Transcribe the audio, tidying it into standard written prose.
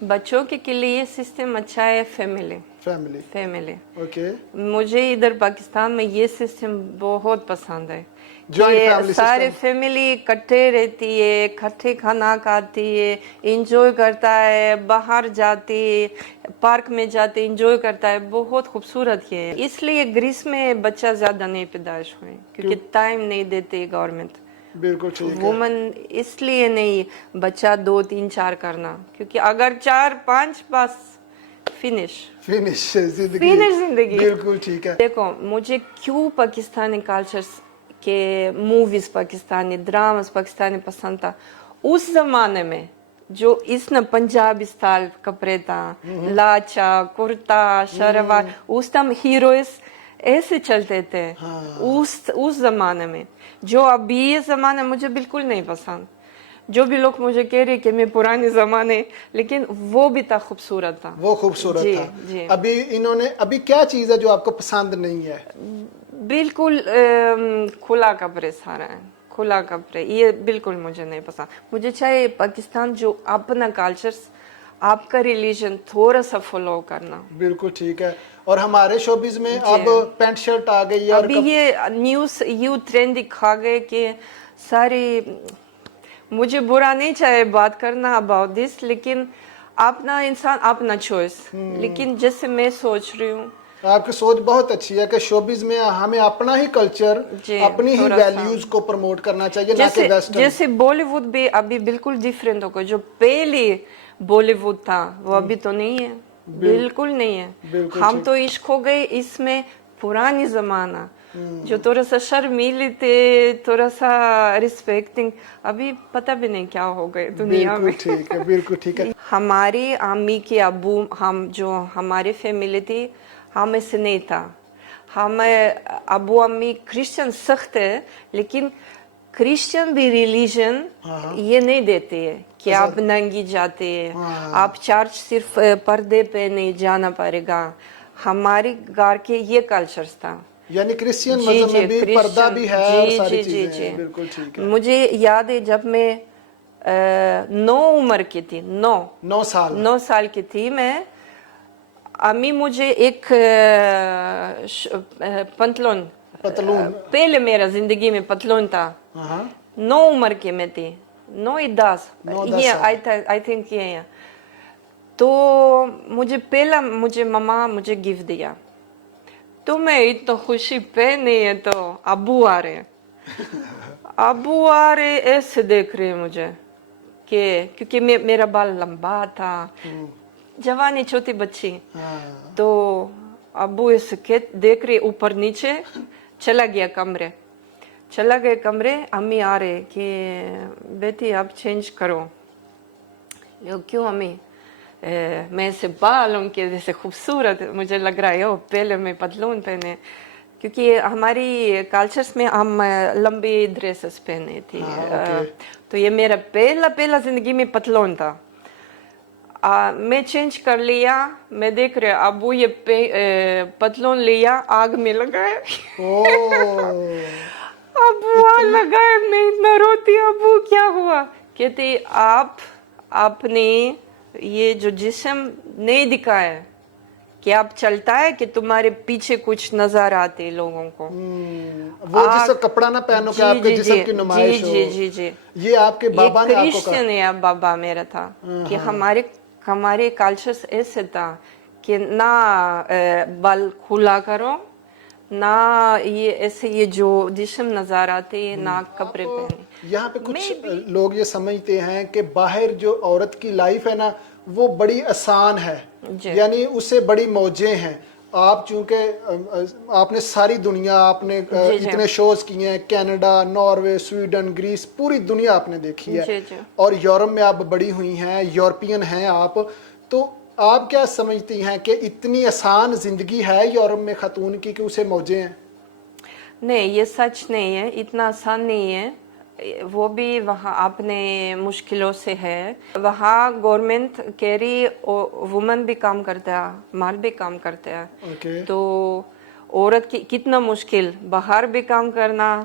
بچوں کے لیے یہ سسٹم اچھا ہے فیملی. اوکے. مجھے ادھر پاکستان میں یہ سسٹم بہت پسند ہے جوائنٹ کہ فیملی سارے سسٹم. فیملی اکٹھے رہتی ہے, اکٹھے کھانا کھاتی ہے, انجوائے کرتا ہے, باہر جاتی ہے, پارک میں جاتے انجوائے کرتا ہے. بہت خوبصورت ہے. اس لیے گریس میں بچہ زیادہ نہیں پیدائش ہوئے کیونکہ ٹائم نہیں دیتے گورنمنٹ. بالکل ٹھیک ہے. وومن اس لیے نہیں بچہ 2 3 4 کرنا, کیونکہ اگر 4 5 بس فنش زندگی. بالکل ٹھیک ہے. دیکھو مجھے کیوں پاکستانی کلچرز کے موویز, پاکستانی ڈراماز پاکستانی پسند تھا. اس زمانے میں جو اس نے پنجابی اسٹائل کپڑے تھا, لاچا کرتا شلوار, اس ٹائم ہیروئنز ایسے چلتے تھے اس زمانے میں. جو ابھی یہ زمانہ مجھے بالکل نہیں پسند. جو بھی لوگ مجھے کہہ رہے کہ میں پرانے زمانے, لیکن وہ بھی تھا خوبصورت تھا. وہ خوبصورت جی, تھا. جی. ابھی کیا چیز ہے جو آپ کو پسند نہیں ہے؟ بالکل کھلا کپڑے سارا ہے, کھلا کپڑے یہ بالکل مجھے نہیں پسند. مجھے چاہیے پاکستان جو اپنا کلچر, آپ کا ریلیجن تھوڑا سا فالو کرنا. بالکل ٹھیک ہے. اور ہمارے شوبز میں اب پینٹ شرٹ آ گئی ہے. ابھی یہ نیوز ٹرینڈ دکھا گئے کہ ساری, مجھے برا نہیں چاہے بات کرنا اباؤٹ دس, لیکن اپنا انسان اپنا چوائس. لیکن جیسے میں سوچ رہی ہوں, آپ کی سوچ بہت اچھی ہے کہ شوبز میں ہمیں اپنا ہی کلچر, اپنی ہی ویلیوز کو پروموٹ کرنا چاہیے, نہ کہ ویسٹرن. جیسے بالی ووڈ بھی ابھی بالکل ڈیفرنٹ ہو گیا. جو پہلی بالی ووڈ تھا وہ ابھی تو نہیں ہے, بالکل نہیں ہے. ہم تو عشق ہو گئے اس میں پرانی زمانہ, جو تھوڑا سا شرمیلے تھے, تھوڑا سا ریسپیکٹنگ. ابھی پتہ بھی نہیں کیا ہو گئے دنیا میں. بالکل ٹھیک ہے, بالکل ٹھیک ہے. ہماری امی کے ابو, ہم جو ہماری فیملی تھی, ہم ایسے نہیں تھا. ہم ابو امی کرسچن سخت ہے, لیکن کرسچن بھی ریلیجن یہ نہیں دیتے ہیں کہ آپ ننگی جاتے ہیں, آپ چرچ صرف پردے پہ نہیں جانا پڑے گا. ہماری گھر کے یہ کلچرز تھا. یعنی کرسچین مذہب میں بھی پردہ بھی ہے اور ساری چیزیں ہیں. بالکل ٹھیک ہے. مجھے یاد ہے جب میں 9 عمر کی تھی, 9 سال کی تھی میں, امی مجھے ایک پتلون, پہلے میرا زندگی میں پتلون تھا, 9 عمر کی میں تھی, 9 یا 10 یہ آئی تھنک یہ. تو مجھے پہلا مما مجھے گفٹ دیا, تو میں اتنا خوشی پہ نہیں ہے, تو ابو آ رہے ایسے دیکھ رہے مجھے, کہ کیونکہ میرا بال لمبا تھا, جوانی چھوٹی بچی. تو ابو ایسے دیکھ رہے اوپر نیچے, چلا گیا کمرے. امی آ رہے کہ بیٹی اب چینج کرو. کیوں امی؟ میں ایسے بالوں کے جیسے خوبصورت مجھے لگ رہا ہے, پہلے میں پتلون پہنے, کیونکہ ہماری کلچرس میں ہم لمبی ڈریسز پہنے تھی. تو یہ میرا پہلا زندگی میں پتلون تھا. میں چینج کر لیا, میں دیکھ رہا ابو یہ پتلون لیا, آگ میں لگایا. ابو آگ لگایا, میں اتنا روتی. ابو کیا ہوا؟ کہتے آپ نے یہ جو جسم نہیں دکھایا کہ آپ چلتا ہے کہ تمہارے پیچھے کچھ نظر آتے لوگوں کو, وہ جس کپڑا نہ پہنو کہ آپ کے جسم کی نمائش ہو. جی. یہ آپ کے بابا نے آپ کو کہا. کرسچن ہے بابا میرا تھا کہ ہمارے کلچر ایسے تھا کہ نہ بال کھلا کرو, نہ یہ ایسے یہ جو جسم نظر آتے, نہ کپڑے پہنے. یہاں پہ کچھ لوگ یہ سمجھتے ہیں کہ باہر جو عورت کی لائف ہے نا وہ بڑی آسان ہے, یعنی اس سے بڑی موجیں ہیں. آپ چونکہ آپ نے ساری دنیا, آپ نے اتنے شوز کیے ہیں, کینیڈا, ناروے, سویڈن, گریس, پوری دنیا آپ نے دیکھی ہے, اور یورپ میں آپ بڑی ہوئی ہیں, یورپین ہیں آپ. تو آپ کیا سمجھتی ہیں کہ اتنی آسان زندگی ہے یورپ میں خاتون کی کہ اسے موجیں ہیں؟ نہیں, یہ سچ نہیں ہے, اتنا آسان نہیں ہے. وہ بھی وہاں اپنے مشکلوں سے ہے. وہاں گورنمنٹ کہہ رہی وومن بھی کام کرتا ہے, مرد بھی کام کرتا ہے. تو عورت کی کتنا مشکل, باہر بھی کام کرنا,